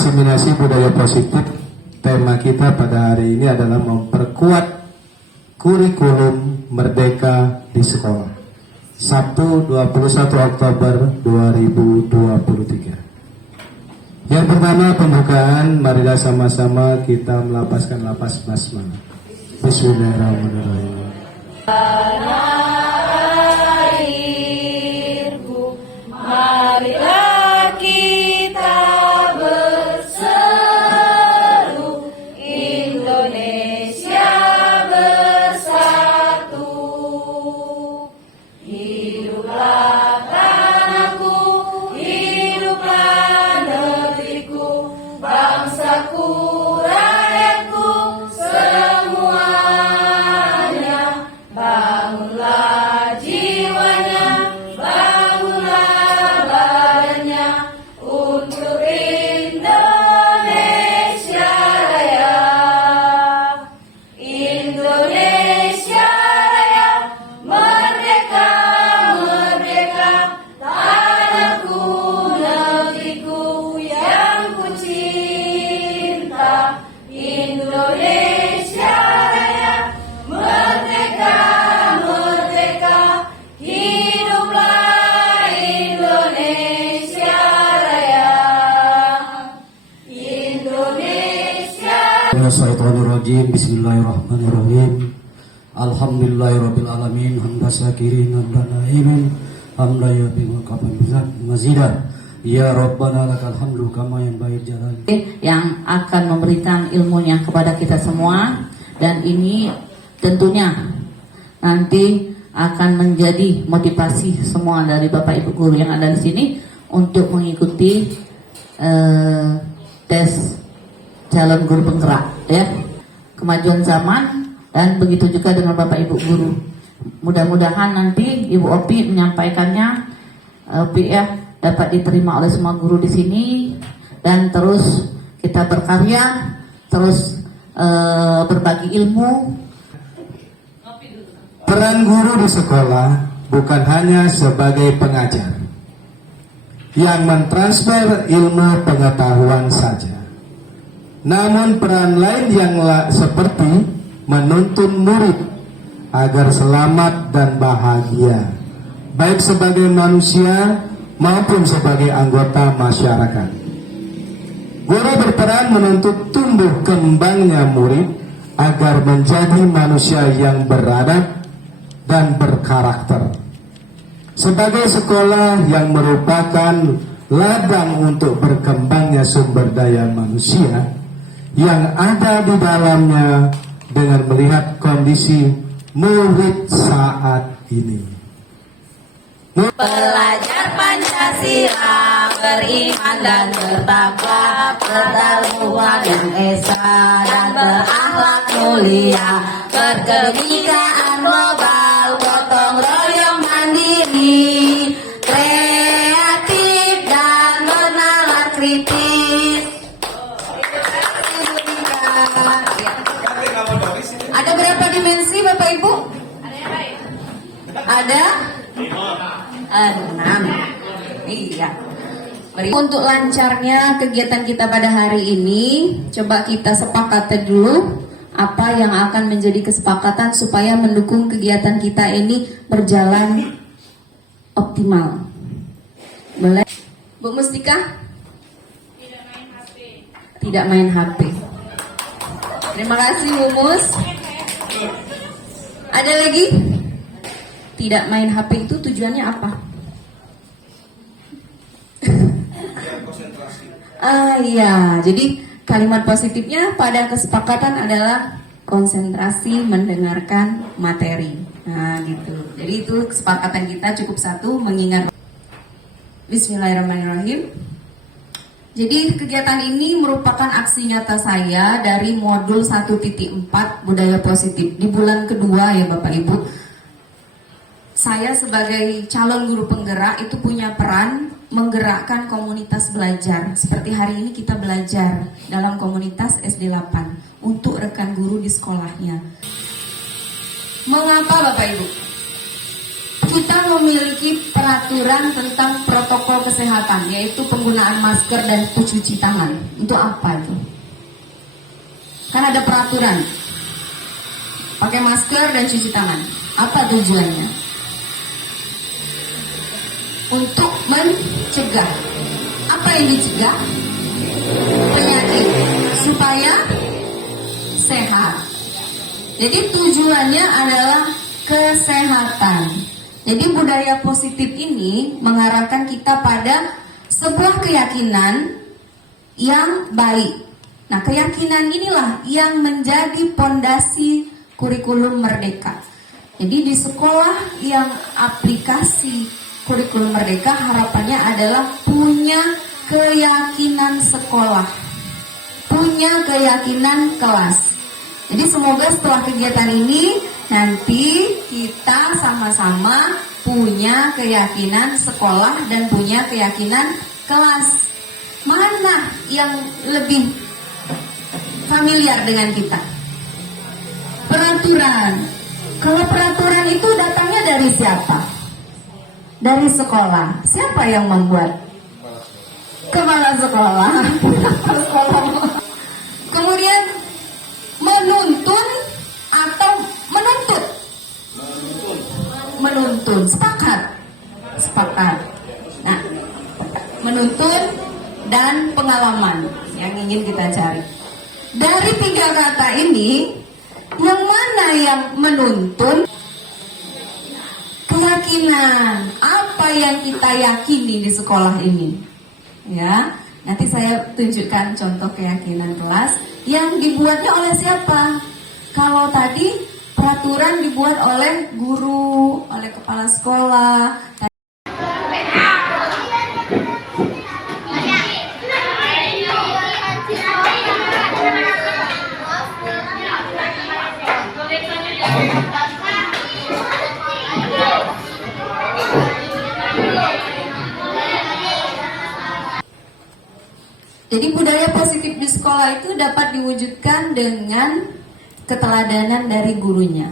diseminasi budaya positif, tema kita pada hari ini adalah memperkuat kurikulum merdeka di sekolah. Sabtu 21 Oktober 2023. Yang pertama pembukaan, marilah sama-sama kita melapaskan lapas basmalah. Bismillahirrahmanirrahim. Airku, marilah kita berseru, Indonesia bersatu. Hiduplah tanahku, hiduplah negeriku, bangsaku, rakyatku, semuanya. Bangunlah jiwanya, bangunlah badannya, untuk Indonesia Raya. Indonesia Raya, merdeka, merdeka, tanahku, negeriku yang ku cinta. Indonesia Raya, merdeka, merdeka, hiduplah Indonesia Raya. Indonesia. Bismillahirrahmanirrahim. Bismillahirrahmanirrahim. Alhamdulillahirabbil alamin, hamdan syakirin hamdan naimin, hamdan yabi'u kafaizat mazidah. Ya Rabbana lakal hamdu kama yanbaghi jalali. Yang akan memberikan ilmunya kepada kita semua, dan ini tentunya nanti akan menjadi motivasi semua dari Bapak Ibu guru yang ada di sini untuk mengikuti tes calon guru penggerak, ya, kemajuan zaman, dan begitu juga dengan Bapak Ibu guru. Mudah-mudahan nanti Ibu Opi menyampaikannya, Opi ya, dapat diterima oleh semua guru di sini, dan terus kita berkarya, terus berbagi ilmu. Peran guru di sekolah bukan hanya sebagai pengajar yang mentransfer ilmu pengetahuan saja, namun peran lain yang seperti menuntun murid agar selamat dan bahagia, baik sebagai manusia maupun sebagai anggota masyarakat. Guru berperan menuntut tumbuh kembangnya murid agar menjadi manusia yang beradab dan berkarakter. Sebagai sekolah yang merupakan ladang untuk berkembangnya sumber daya manusia yang ada di dalamnya, dengan melihat kondisi murid saat ini. Belajar Pancasila, beriman dan bertakwa, berdakwah yang esa dan berakhlak mulia, berkebinekaan global, gotong royong mandiri, kreatif dan bernalar kritis. Ada berapa dimensi Bapak Ibu? Ada? 6. Iya. Untuk lancarnya kegiatan kita pada hari ini, coba kita sepakati dulu apa yang akan menjadi kesepakatan supaya mendukung kegiatan kita ini berjalan optimal. Boleh? Bu Mustika? Tidak main HP. Tidak main HP. Terima kasih Bu Mus. Ada lagi? Tidak main HP itu tujuannya apa? Iya, jadi kalimat positifnya pada kesepakatan adalah konsentrasi mendengarkan materi. Nah, gitu. Jadi itu kesepakatan kita cukup satu, mengingat. Bismillahirrahmanirrahim. Jadi kegiatan ini merupakan aksi nyata saya dari modul 1.4 budaya positif di bulan kedua ya Bapak Ibu. Saya sebagai calon guru penggerak itu punya peran menggerakkan komunitas belajar. Seperti hari ini kita belajar dalam komunitas SD 8 untuk rekan guru di sekolahnya. Mengapa Bapak Ibu? Kita kita memiliki peraturan tentang protokol kesehatan, yaitu penggunaan masker dan cuci tangan. Untuk apa itu? Kan ada peraturan, pakai masker dan cuci tangan. Apa tujuannya? Untuk mencegah. Apa yang dicegah? Penyakit, supaya sehat. Jadi tujuannya adalah kesehatan. Jadi budaya positif ini mengarahkan kita pada sebuah keyakinan yang baik. Nah, keyakinan inilah yang menjadi pondasi kurikulum merdeka. Jadi di sekolah yang aplikasi kurikulum merdeka, harapannya adalah punya keyakinan sekolah, punya keyakinan kelas. Jadi semoga setelah kegiatan ini nanti kita sama-sama punya keyakinan sekolah dan punya keyakinan kelas. Mana yang lebih familiar dengan kita? Peraturan. Kalau peraturan itu datangnya dari siapa? Dari sekolah. Siapa yang membuat? Kepala sekolah. Kemudian menuntun atau menuntut? Menuntun. Sepakat? Sepakat. Nah, menuntun dan pengalaman yang ingin kita cari. Dari tiga kata ini, yang mana yang menuntun? Keyakinan. Apa yang kita yakini di sekolah ini? Ya, nanti saya tunjukkan contoh keyakinan kelas yang dibuatnya oleh siapa? Kalau tadi peraturan dibuat oleh guru, oleh kepala sekolah. Jadi budaya positif di sekolah itu dapat diwujudkan dengan keteladanan dari gurunya.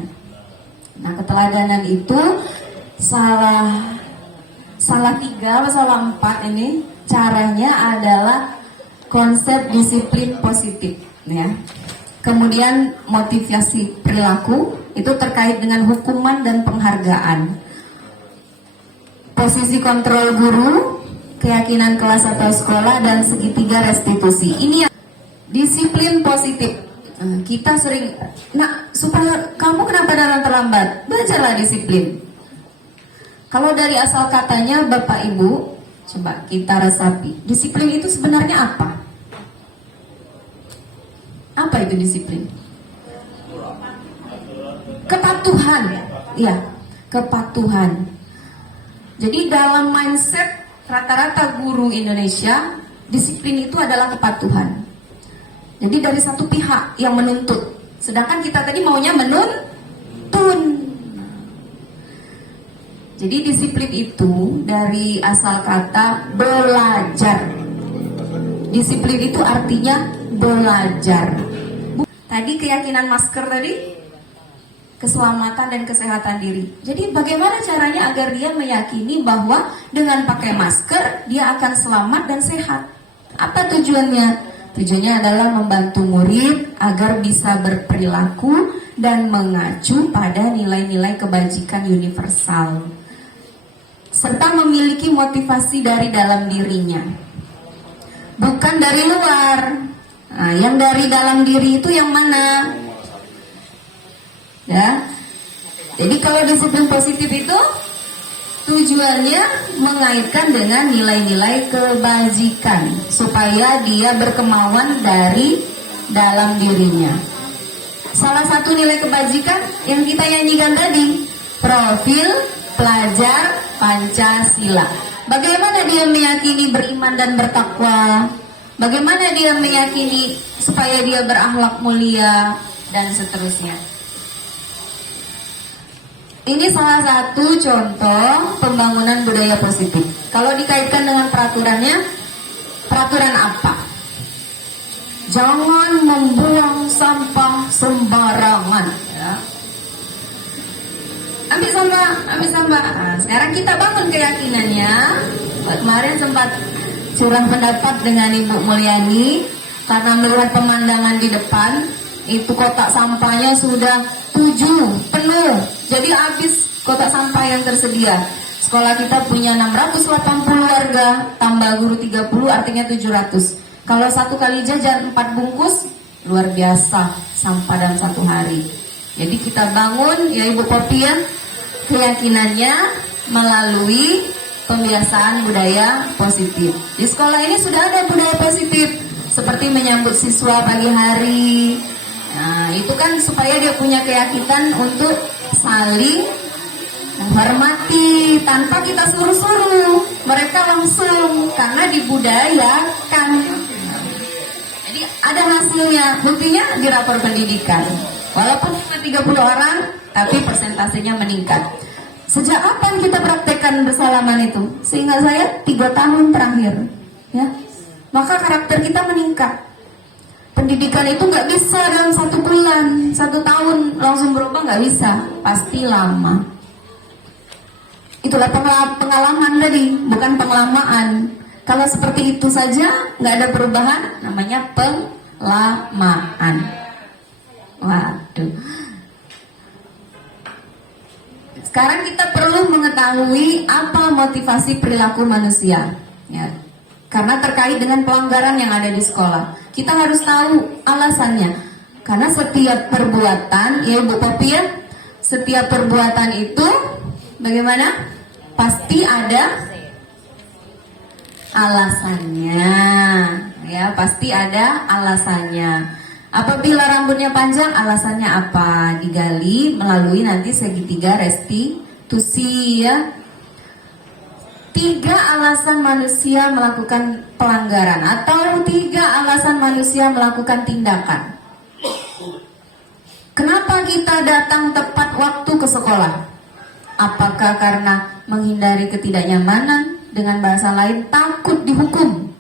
Nah, keteladanan itu salah 3 atau salah 4 ini caranya adalah konsep disiplin positif, ya. Kemudian motivasi perilaku itu terkait dengan hukuman dan penghargaan. Posisi kontrol guru, keyakinan kelas atau sekolah, dan segitiga restitusi. Ini disiplin positif. Kita sering, supaya kamu kenapa datang terlambat? Belajarlah disiplin. Kalau dari asal katanya Bapak Ibu, coba kita resapi. Disiplin itu sebenarnya apa? Apa itu disiplin? Kepatuhan. Ya, kepatuhan. Jadi dalam mindset rata-rata guru Indonesia, disiplin itu adalah kepatuhan. Jadi dari satu pihak yang menuntut, sedangkan kita tadi maunya menuntun. Jadi disiplin itu dari asal kata belajar. Disiplin itu artinya belajar. Tadi keyakinan masker tadi, keselamatan dan kesehatan diri. Jadi bagaimana caranya agar dia meyakini bahwa dengan pakai masker dia akan selamat dan sehat? Apa tujuannya? Tujuannya adalah membantu murid agar bisa berperilaku dan mengacu pada nilai-nilai kebajikan universal, serta memiliki motivasi dari dalam dirinya, bukan dari luar. Nah, yang dari dalam diri itu yang mana? Ya, jadi kalau disiplin positif itu tujuannya mengaitkan dengan nilai-nilai kebajikan supaya dia berkemauan dari dalam dirinya. Salah satu nilai kebajikan yang kita nyanyikan tadi, profil pelajar Pancasila. Bagaimana dia meyakini beriman dan bertakwa? Bagaimana dia meyakini supaya dia berakhlak mulia dan seterusnya? Ini salah satu contoh pembangunan budaya positif. Kalau dikaitkan dengan peraturannya, peraturan apa? Jangan membuang sampah sembarangan. Ya. Ambil sampah. Nah, sekarang kita bangun keyakinannya. Kemarin sempat curang pendapat dengan Ibu Mulyani karena melihat pemandangan di depan itu kotak sampahnya sudah 7 penuh, jadi habis kotak sampah yang tersedia. Sekolah kita punya 680 warga, tambah guru 30 artinya 700. Kalau satu kali jajan 4 bungkus, luar biasa sampah dalam satu hari. Jadi kita bangun ya Ibu Popi ya, keyakinannya melalui pembiasaan budaya positif. Di sekolah ini sudah ada budaya positif, seperti menyambut siswa pagi hari. Nah, itu kan supaya dia punya keyakinan untuk saling menghormati tanpa kita suruh-suruh. Mereka langsung karena dibudayakan. Jadi ada hasilnya, buktinya di rapor pendidikan. Walaupun cuma 30 orang, tapi persentasenya meningkat. Sejak kapan kita praktekkan bersalaman itu? Seingat saya 3 tahun terakhir, ya. Maka karakter kita meningkat. Pendidikan itu nggak bisa dalam 1 bulan, 1 tahun langsung berubah, nggak bisa, pasti lama. Itulah pengalaman tadi, bukan penglamaan. Kalau seperti itu saja nggak ada perubahan, namanya penglamaan. Waduh. Sekarang kita perlu mengetahui apa motivasi perilaku manusia, ya. Karena terkait dengan pelanggaran yang ada di sekolah, kita harus tahu alasannya. Karena setiap perbuatan, ya Ibu Popi ya, setiap perbuatan itu bagaimana? Pasti ada alasannya, ya pasti ada alasannya. Apabila rambutnya panjang, alasannya apa? Digali melalui nanti segitiga restitusi ya. 3 alasan manusia melakukan pelanggaran atau 3 alasan manusia melakukan tindakan. Kenapa kita datang tepat waktu ke sekolah? Apakah karena menghindari ketidaknyamanan, dengan bahasa lain takut dihukum?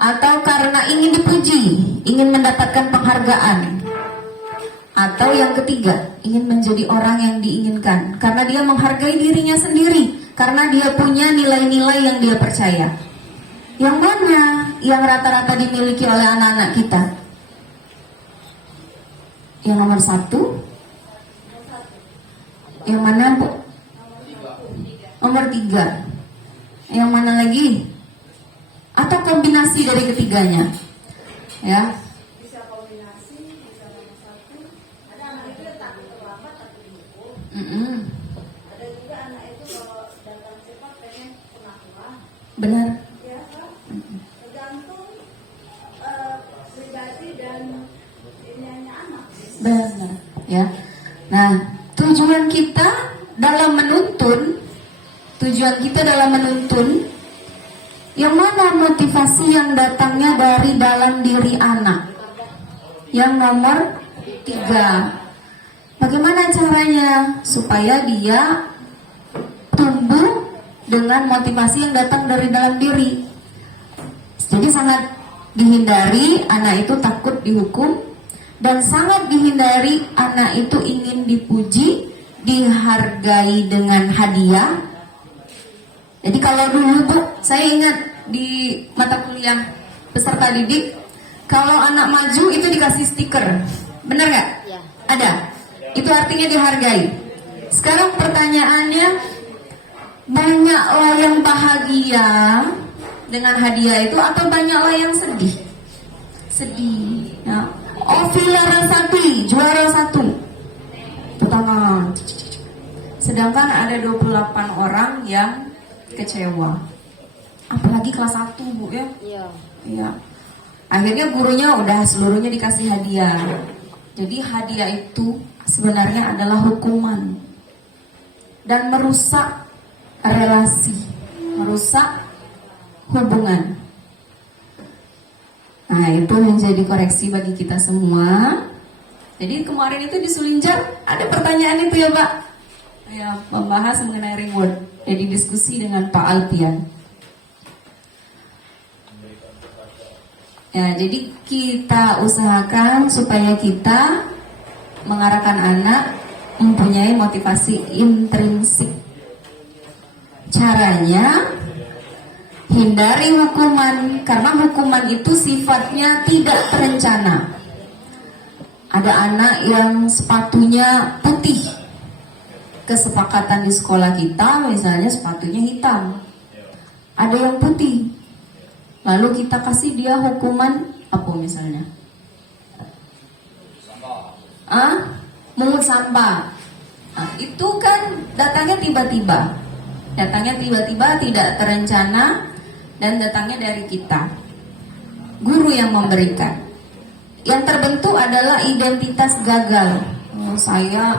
Atau karena ingin dipuji, ingin mendapatkan penghargaan? Atau yang ketiga, ingin menjadi orang yang diinginkan karena dia menghargai dirinya sendiri, karena dia punya nilai-nilai yang dia percaya. Yang mana yang rata-rata dimiliki oleh anak-anak kita? Yang nomor 1? Yang mana Bu? Nomor 3. Yang mana lagi? Atau kombinasi dari ketiganya? Ya. Bisa kombinasi, bisa nomor 1. Ada anak itu yang takut terlambat, takut dihukum. Ada juga anak itu kalau datang cepat pengen pengakuan. Benar. Ya kan? Tergantung pribadi dan ininya anak. Benar. Ya. Nah, tujuan kita dalam menuntun, yang mana motivasi yang datangnya dari dalam diri anak? Yang nomor 3. Bagaimana caranya supaya dia tumbuh dengan motivasi yang datang dari dalam diri? Jadi sangat dihindari anak itu takut dihukum, dan sangat dihindari anak itu ingin dipuji, dihargai dengan hadiah. Jadi kalau dulu Bu, saya ingat di mata kuliah peserta didik, kalau anak maju itu dikasih stiker, benar nggak? Ya. Ada. Itu artinya dihargai. Sekarang pertanyaannya, banyaklah yang bahagia dengan hadiah itu atau banyaklah yang sedih? Sedih. Ya. Ovila Rasati juara 1. Tangan. Sedangkan ada 28 orang yang kecewa. Apalagi kelas 1 Bu ya. Iya. Iya. Akhirnya gurunya udah seluruhnya dikasih hadiah. Jadi hadiah itu sebenarnya adalah hukuman dan merusak relasi, merusak hubungan. Nah, itu menjadi koreksi bagi kita semua. Jadi kemarin itu di Sulinjar ada pertanyaan itu ya Pak, ya, membahas mengenai reward. Jadi diskusi dengan Pak Alpian. Ya, jadi kita usahakan supaya kita mengarahkan anak mempunyai motivasi intrinsik. Caranya hindari hukuman, karena hukuman itu sifatnya tidak terencana. Ada anak yang sepatunya putih, kesepakatan di sekolah kita misalnya sepatunya hitam, ada yang putih, lalu kita kasih dia hukuman apa misalnya? Mungut sampah. Nah, itu kan datangnya tiba-tiba, tidak terencana, dan datangnya dari kita, guru yang memberikan. Yang terbentuk adalah identitas gagal. Saya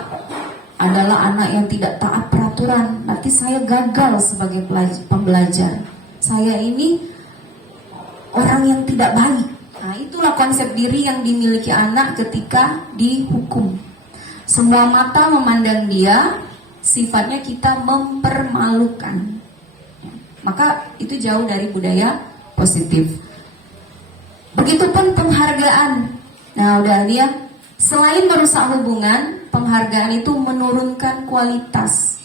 adalah anak yang tidak taat peraturan, berarti saya gagal sebagai pembelajar. Saya ini orang yang tidak baik. Nah, itulah konsep diri yang dimiliki anak ketika dihukum. Semua mata memandang dia, sifatnya kita mempermalukan. Maka itu jauh dari budaya positif. Begitupun penghargaan. Nah, udah dia selain merusak hubungan, penghargaan itu menurunkan kualitas.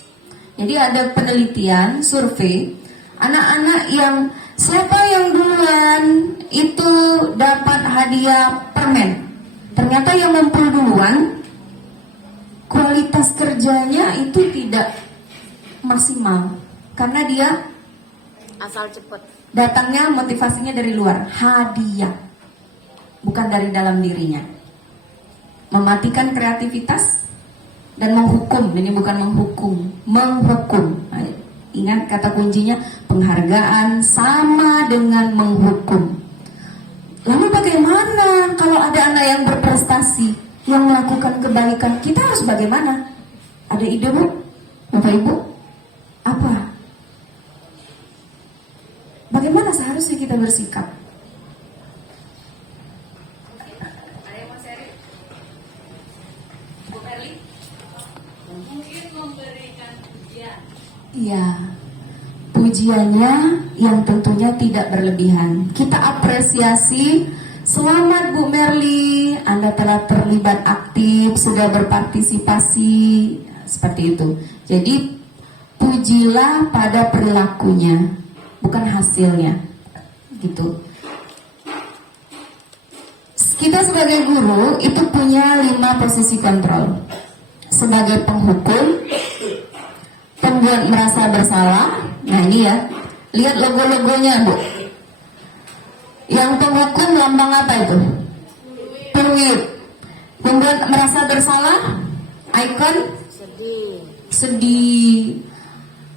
Jadi ada penelitian, survei, anak-anak yang siapa yang duluan itu dapat hadiah permen. Ternyata yang ngumpul duluan, kualitas kerjanya itu tidak maksimal. Karena dia Asal cepet. datangnya motivasinya dari luar, hadiah, bukan dari dalam dirinya. Mematikan kreativitas dan menghukum. Ini bukan menghukum, menghukum. Nah, ingat kata kuncinya, penghargaan sama dengan menghukum. Lalu bagaimana kalau ada anak yang berprestasi, yang melakukan kebaikan? Kita harus bagaimana? Ada ide, Bu? Bapak Ibu? Apa? Bagaimana seharusnya kita bersikap? Mungkin memberikan pujian. Iya, pujiannya yang tentunya tidak berlebihan. Kita apresiasi, selamat Bu Merli, Anda telah terlibat aktif, sudah berpartisipasi, seperti itu. Jadi pujilah pada perilakunya, bukan hasilnya, gitu. Kita sebagai guru itu punya 5 posisi kontrol. Sebagai penghukum, pembuat merasa bersalah. Nah ini ya, lihat logo-logonya Bu. Yang penghukum lambang apa itu? Peluit. Pembuat merasa bersalah, ikon sedih.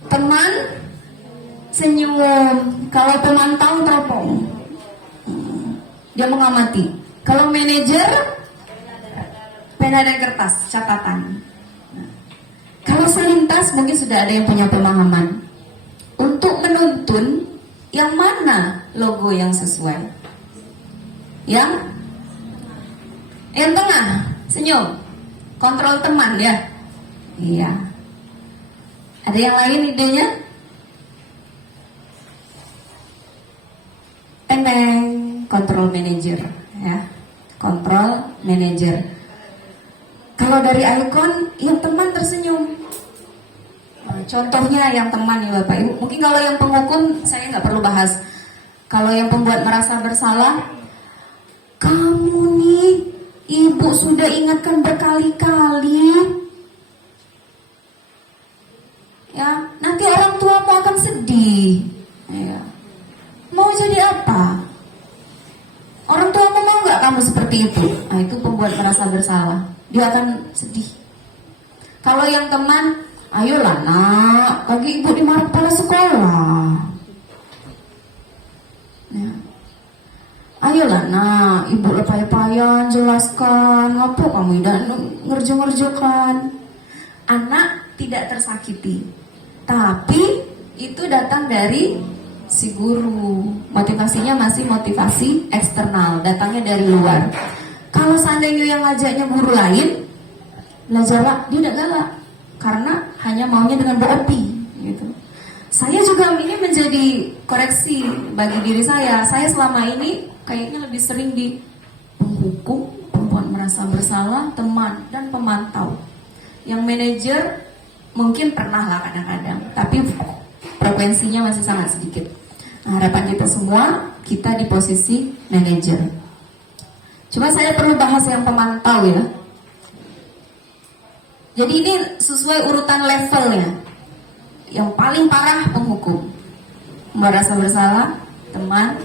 Teman senyum. Kalau pemantau teropong, dia mengamati. Kalau manajer, pena dan kertas, catatan. Kalau selintas mungkin sudah ada yang punya pemahaman. Untuk menuntun, yang mana logo yang sesuai? Yang tengah, senyum. Kontrol teman ya. Iya. Ada yang lain idenya? Teng-teng, kontrol manager ya. Kontrol manager. Kalau dari ikon, yang teman tersenyum. Contohnya yang teman ya Bapak Ibu. Mungkin kalau yang penghukum saya nggak perlu bahas. Kalau yang pembuat merasa bersalah, kamu nih, Ibu sudah ingatkan berkali-kali. Ya, nanti orang tuamu akan sedih. Ya. Mau jadi apa? Orang tuamu mau nggak kamu seperti itu? Nah, itu pembuat merasa bersalah. Dia akan sedih. Kalau yang teman, ayolah nak, bagi ibu dimarah kepala sekolah. Ya. Ayolah nak, ibu lepay-lepayan jelaskan, ngapa kamu tidak ngerjo-ngerjokan. Anak tidak tersakiti, tapi itu datang dari si guru. Motivasinya masih motivasi eksternal, datangnya dari luar. Kalau seandainya yang ngajaknya guru lain, belajarlah, dia tidak galak karena hanya maunya dengan BOP gitu. Saya juga ini menjadi koreksi bagi diri saya. Saya selama ini kayaknya lebih sering di penghukum, perempuan merasa bersalah, teman, dan pemantau. Yang manajer mungkin pernah lah kadang-kadang, tapi frekuensinya masih sangat sedikit. Nah, harapan kita semua, kita di posisi manajer. Cuma saya perlu bahas yang pemantau ya. Jadi ini sesuai urutan levelnya. Yang paling parah penghukum, merasa bersalah, teman,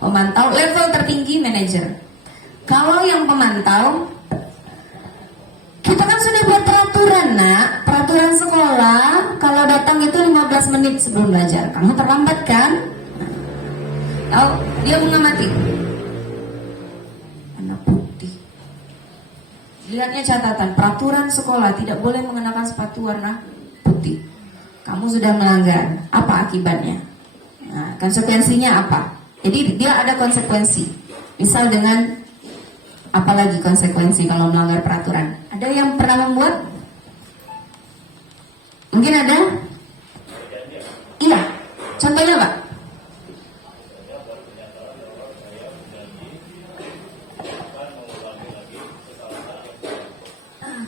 pemantau, level tertinggi manajer. Kalau yang pemantau, kita kan sudah buat peraturan nak, peraturan sekolah kalau datang itu 15 menit sebelum belajar. Kamu terlambat kan? Tahu, dia mengamati. Warna putih. Lihatnya catatan, peraturan sekolah tidak boleh mengenakan sepatu warna putih. Kamu sudah melanggar, apa akibatnya? Nah, konsekuensinya apa? Jadi dia ada konsekuensi. Misal dengan apalagi konsekuensi kalau melanggar peraturan? Ada yang pernah membuat? Mungkin ada? Iya. Contohnya Pak?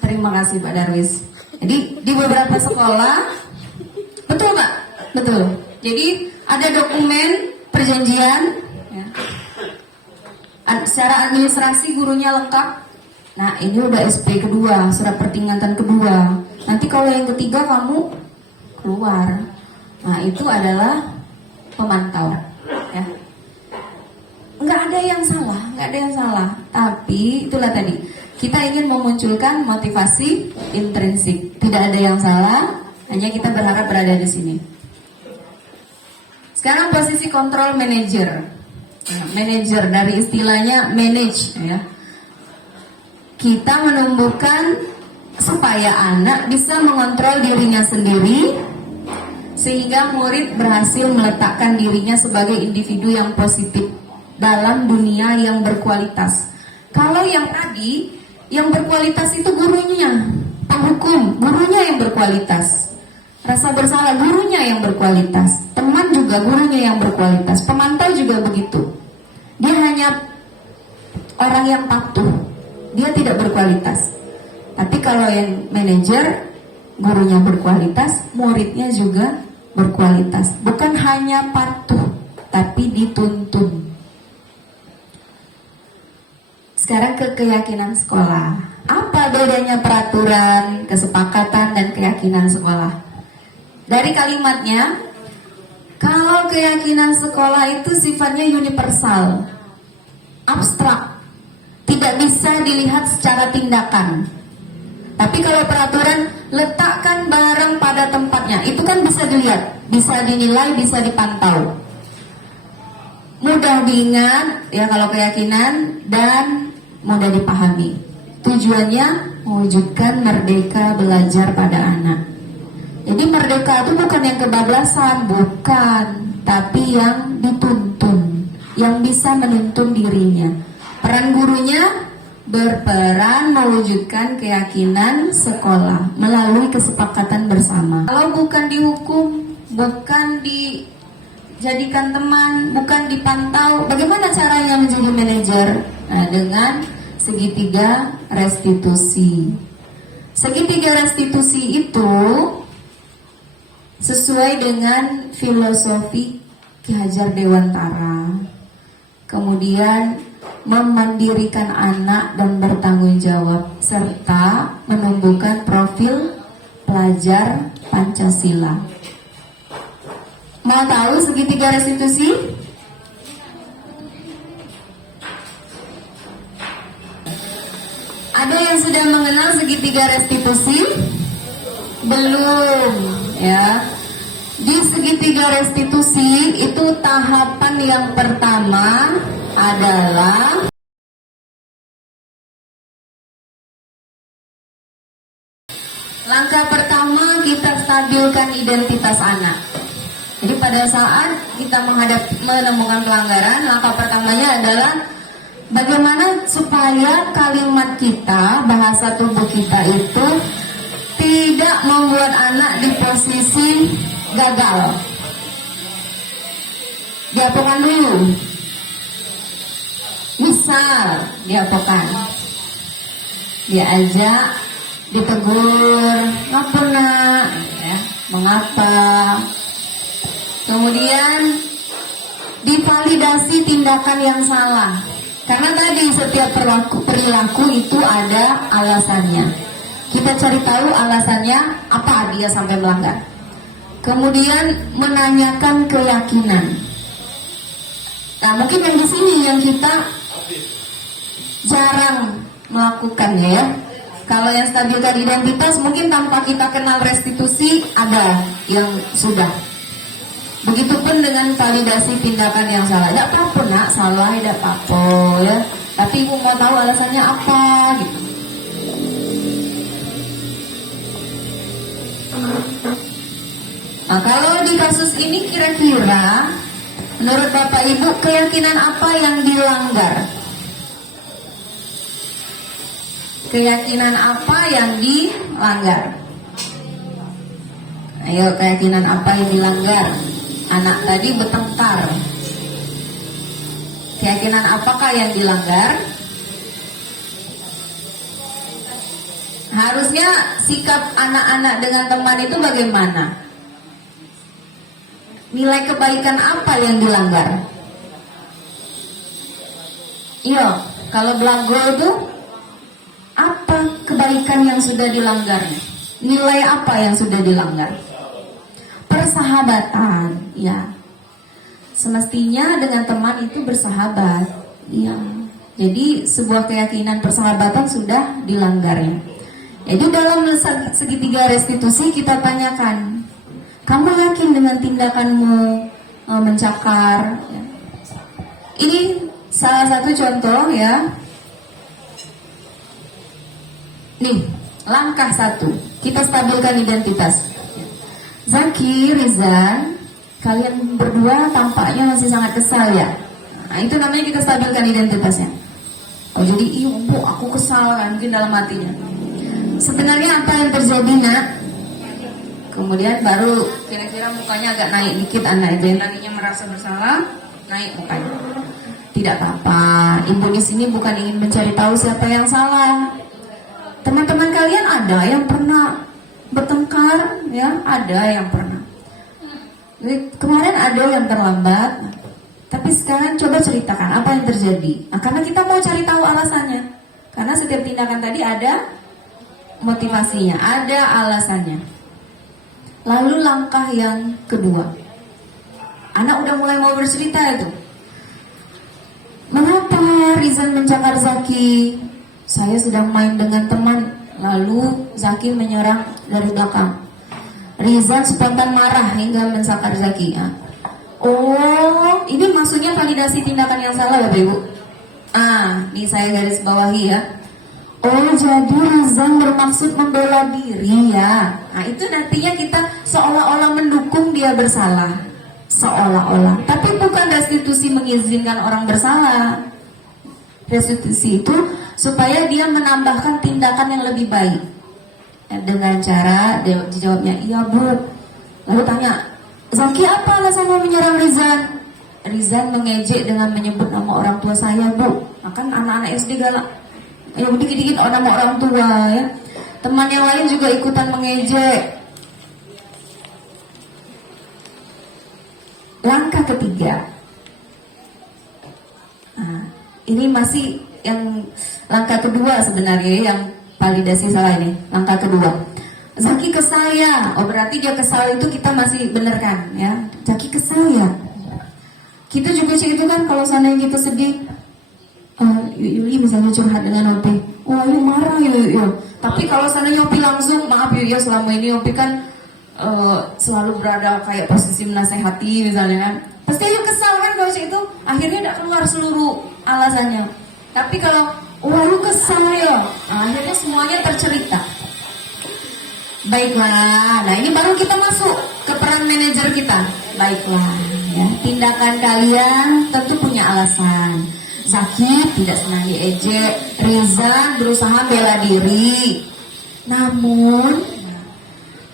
Terima kasih Pak Darwis. Jadi di beberapa sekolah, betul Pak? Betul. Jadi ada dokumen perjanjian ya. Secara administrasi gurunya lengkap. Nah ini udah SP kedua, surat peringatan kedua. Nanti kalau yang ketiga kamu keluar. Nah itu adalah pemantau ya. Nggak ada yang salah, nggak ada yang salah. Tapi itulah tadi, kita ingin memunculkan motivasi intrinsik. Tidak ada yang salah, hanya kita berharap berada di sini. Sekarang posisi kontrol manager. Nah, manajer dari istilahnya manage ya. Kita menumbuhkan supaya anak bisa mengontrol dirinya sendiri sehingga murid berhasil meletakkan dirinya sebagai individu yang positif dalam dunia yang berkualitas. Kalau yang tadi yang berkualitas itu gurunya, penghukum, gurunya yang berkualitas. Rasa bersalah gurunya yang berkualitas, teman juga gurunya yang berkualitas, pemantau juga begitu. Dia hanya orang yang patuh, dia tidak berkualitas. Tapi kalau yang manajer, gurunya berkualitas, muridnya juga berkualitas. Bukan hanya patuh, tapi dituntun. Sekarang ke keyakinan sekolah. Apa bedanya peraturan, kesepakatan, dan keyakinan sekolah? Dari kalimatnya, kalau keyakinan sekolah itu sifatnya universal, abstrak, tidak bisa dilihat secara tindakan. Tapi kalau peraturan, letakkan barang pada tempatnya, itu kan bisa dilihat, bisa dinilai, bisa dipantau. Mudah diingat ya kalau keyakinan, dan mudah dipahami. Tujuannya mewujudkan merdeka belajar pada anak. Jadi merdeka itu bukan yang kebablasan, bukan, tapi yang dituntun, yang bisa menuntun dirinya. Peran gurunya berperan mewujudkan keyakinan sekolah melalui kesepakatan bersama. Kalau bukan dihukum, bukan dijadikan teman, bukan dipantau, bagaimana caranya menjadi manajer? Nah, dengan segitiga restitusi. Segitiga restitusi itu sesuai dengan filosofi Ki Hajar Dewantara. Kemudian memandirikan anak dan bertanggung jawab, serta menumbuhkan profil pelajar Pancasila. Mau tahu segitiga restitusi? Ada yang sudah mengenal segitiga restitusi? Belum, ya. Di segitiga restitusi itu tahapan yang pertama adalah langkah pertama, kita stabilkan identitas anak. Jadi pada saat kita menemukan pelanggaran, langkah pertamanya adalah bagaimana supaya kalimat kita, bahasa tubuh kita itu tidak membuat anak di posisi gagal. Diapokan dulu. Misal diapokan, diajak, ditegur, ngapa nak, ya, mengapa, Kemudian divalidasi tindakan yang salah. Karena tadi setiap perilaku itu ada alasannya. Kita cari tahu alasannya apa dia sampai melanggar. Kemudian menanyakan keyakinan. Nah, mungkin yang di sini yang kita jarang melakukannya ya. Kalau yang stabilkan identitas mungkin tanpa kita kenal restitusi ada yang sudah. Begitupun dengan validasi tindakan yang salah. Tidak apa-apa nak, salah tidak apa-apa ya. Tapi ibu mau tahu alasannya apa gitu. Nah, kalau di kasus ini kira-kira menurut Bapak Ibu keyakinan apa yang dilanggar? Keyakinan apa yang dilanggar? Ayo, keyakinan apa yang dilanggar? Anak tadi bertengkar. Keyakinan apakah yang dilanggar? Harusnya sikap anak-anak dengan teman itu bagaimana? Nilai kebaikan apa yang dilanggar? Iya, kalau belago itu apa kebaikan yang sudah dilanggar? Nilai apa yang sudah dilanggar? Persahabatan, ya. Semestinya dengan teman itu bersahabat, ya. Jadi sebuah keyakinan persahabatan sudah dilanggarnya. Jadi dalam segitiga restitusi kita tanyakan, kamu yakin dengan tindakanmu mencakar? Ya. Ini salah satu contoh ya. Nih, langkah 1, kita stabilkan identitas. Zaki, Rizan, kalian berdua tampaknya masih sangat kesal ya. Nah, itu namanya kita stabilkan identitasnya. Oh, jadi iya bu, aku kesal kan, mungkin dalam hatinya. Sebenarnya apa yang terjadi nak? Kemudian baru kira-kira mukanya agak naik dikit anak itu. Yang tadinya merasa bersalah, naik mukanya. Tidak apa-apa, ibu di sini bukan ingin mencari tahu siapa yang salah. Teman-teman kalian ada yang pernah bertengkar, ya, ada yang pernah. Jadi, kemarin ada yang terlambat, tapi sekarang coba ceritakan apa yang terjadi. Nah, karena kita mau cari tahu alasannya. Karena setiap tindakan tadi ada motivasinya, ada alasannya. Lalu langkah yang kedua, anak udah mulai mau bercerita itu. Mengapa Rizan mencakar Zaki? Saya sedang main dengan teman. Lalu Zaki menyerang dari belakang. Rizan spontan marah hingga mensakar Zaki. Oh, ini maksudnya validasi tindakan yang salah Bapak Ibu. Ini saya garis bawahi ya. Oh, jadi Rizan bermaksud membela diri ya. Nah, itu nantinya kita seolah-olah mendukung dia bersalah. Seolah-olah. Tapi bukan restitusi mengizinkan orang bersalah. Restitusi itu supaya dia menambahkan tindakan yang lebih baik. Dengan cara dijawabnya, iya bu. Lalu tanya, Zaki apa alasannya menyerang Rizan? Rizan mengejek dengan menyebut nama orang tua saya bu. Kan anak-anak SD galak. Ya dikit-dikit nama orang tua ya. Teman yang lain juga ikutan mengejek. Langkah ketiga. Ini masih yang langkah kedua sebenarnya yang validasi salah ini. Langkah kedua. Zaki kesal ya. Oh berarti dia kesal itu kita masih bener kan ya. Zaki kesal ya. Kita juga itu kan kalau seandainya kita sedih. Yuli misalnya curhat dengan Opi. Oh Yuli marah Yuli. Tapi kalau seandainya Opi langsung maaf Yuli selama ini Opi kan selalu berada kayak posisi menasehati misalnya kan. Pasti Yuli kesal kan kalau itu. Akhirnya tidak keluar seluruh alasannya. Tapi kalau lu kesal ya, akhirnya semuanya tercerita. Baiklah, nah ini baru kita masuk ke peran manajer kita. Baiklah, ya. Tindakan kalian tentu punya alasan. Zaki tidak senang diejek, Rizan berusaha bela diri. Namun,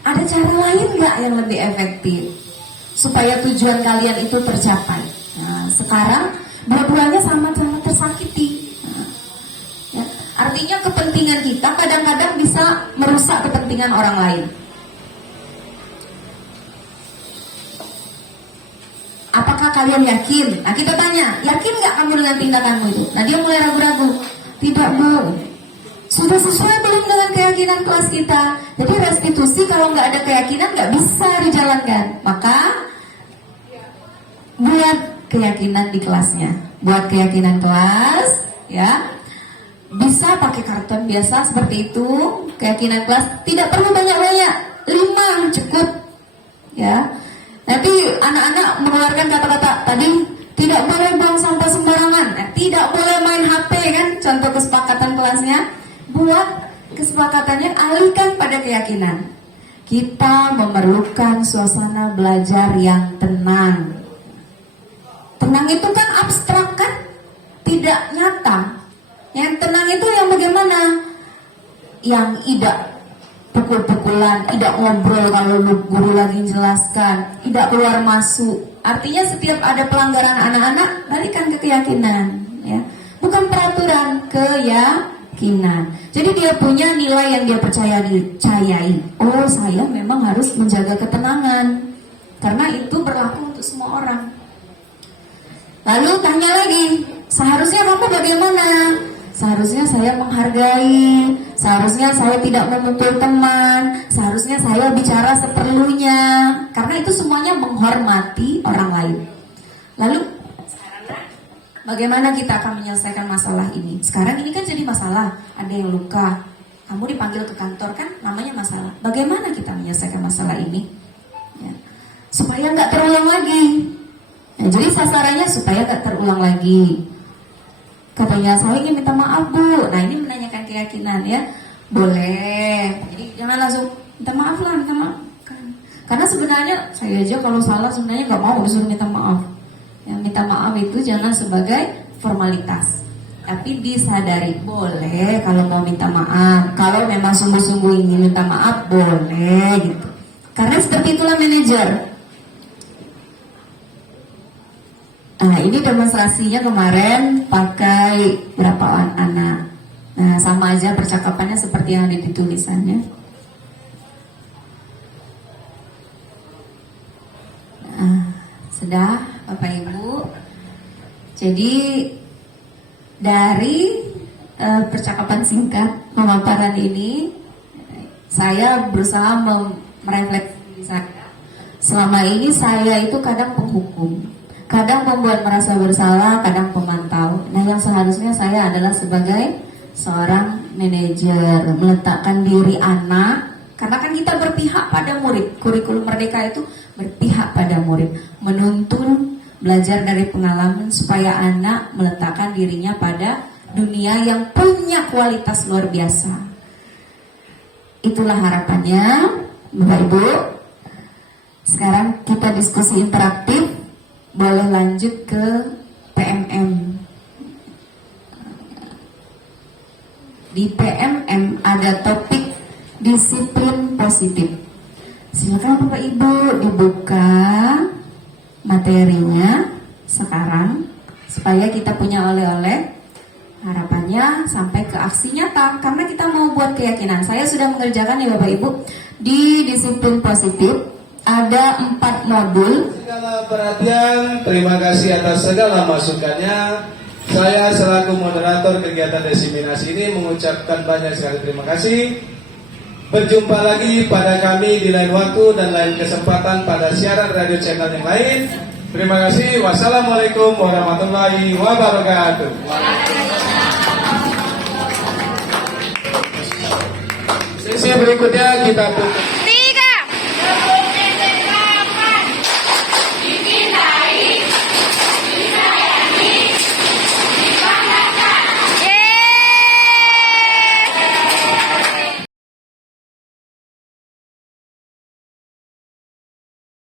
ada cara lain nggak yang lebih efektif supaya tujuan kalian itu tercapai? Nah, sekarang dua-duanya sama-sama tersakiti. Ya, artinya kepentingan kita kadang-kadang bisa merusak kepentingan orang lain. kalian yakin? Nah kita tanya, yakin nggak kamu dengan tindakanmu itu? Nah dia mulai ragu-ragu. Tidak Bu. Sudah sesuai belum dengan keyakinan kelas kita? Jadi restitusi kalau nggak ada keyakinan nggak bisa dijalankan. Maka buat keyakinan di kelasnya, buat keyakinan kelas, ya. Bisa pakai karton biasa seperti itu. Keyakinan kelas tidak perlu banyak-banyak, 5 cukup, ya. Nanti anak-anak mengeluarkan kata-kata tadi, tidak boleh buang sampah sembarangan, tidak boleh main HP kan, contoh kesepakatan kelasnya. Buat kesepakatannya alihkan pada keyakinan. Kita memerlukan suasana belajar yang tenang. Tenang itu kan abstrak kan, tidak nyata. Yang tenang itu yang bagaimana? Yang tidak pukul-pukulan, tidak ngobrol kalau guru lagi menjelaskan, tidak keluar masuk. Artinya setiap ada pelanggaran anak-anak, balikan ke keyakinan, ya. Bukan peraturan, keyakinan. Jadi dia punya nilai yang dia percayai. Oh, saya memang harus menjaga ketenangan, karena itu berlaku untuk semua orang. Lalu tanya lagi, seharusnya kamu bagaimana? Seharusnya saya menghargai, seharusnya saya tidak memukul teman, seharusnya saya bicara seperlunya, karena itu semuanya menghormati orang lain. Lalu bagaimana kita akan menyelesaikan masalah ini? Sekarang ini kan jadi masalah, ada yang luka, kamu dipanggil ke kantor kan, namanya masalah. Bagaimana kita menyelesaikan masalah ini? Ya. Supaya nggak terulang lagi. Ya, jadi sasarannya supaya nggak terulang lagi. Katanya saya ingin minta maaf Bu. Nah ini menanyakan keyakinan ya. Boleh. Jadi jangan langsung minta maaf lah, minta maaf. Karena sebenarnya saya aja kalau salah sebenarnya nggak mau disuruh minta maaf. Yang minta maaf itu jangan sebagai formalitas, tapi disadari. Boleh kalau mau minta maaf. Kalau memang sungguh-sungguh ingin minta maaf boleh gitu. Karena seperti itulah manajer. Nah ini demonstrasinya kemarin pakai berapa anak. Nah sama aja percakapannya seperti yang ada di tulisannya. Nah, sudah Bapak Ibu. Jadi dari percakapan singkat pemaparan ini, saya berusaha merefleksi diri saya. Selama ini saya itu kadang penghukum, kadang membuat merasa bersalah, kadang pemantau. Nah yang seharusnya saya adalah sebagai seorang manajer, meletakkan diri anak. Karena kan kita berpihak pada murid. Kurikulum Merdeka itu berpihak pada murid, menuntun, belajar dari pengalaman supaya anak meletakkan dirinya pada dunia yang punya kualitas luar biasa. Itulah harapannya Bapak Ibu. Sekarang kita diskusi interaktif. Boleh lanjut ke PMM. Di PMM ada topik disiplin positif. Silakan Bapak Ibu dibuka materinya sekarang supaya kita punya oleh-oleh. Harapannya sampai ke aksi nyata karena kita mau buat keyakinan. Saya sudah mengerjakan ya Bapak Ibu di disiplin positif. Ada 4 modul. Segala perhatian, terima kasih atas segala masukannya. Saya selaku moderator kegiatan diseminasi ini mengucapkan banyak sekali terima kasih. Berjumpa lagi pada kami di lain waktu dan lain kesempatan pada siaran radio channel yang lain. Terima kasih. Wassalamualaikum warahmatullahi wabarakatuh. Sesi berikutnya kita tutup.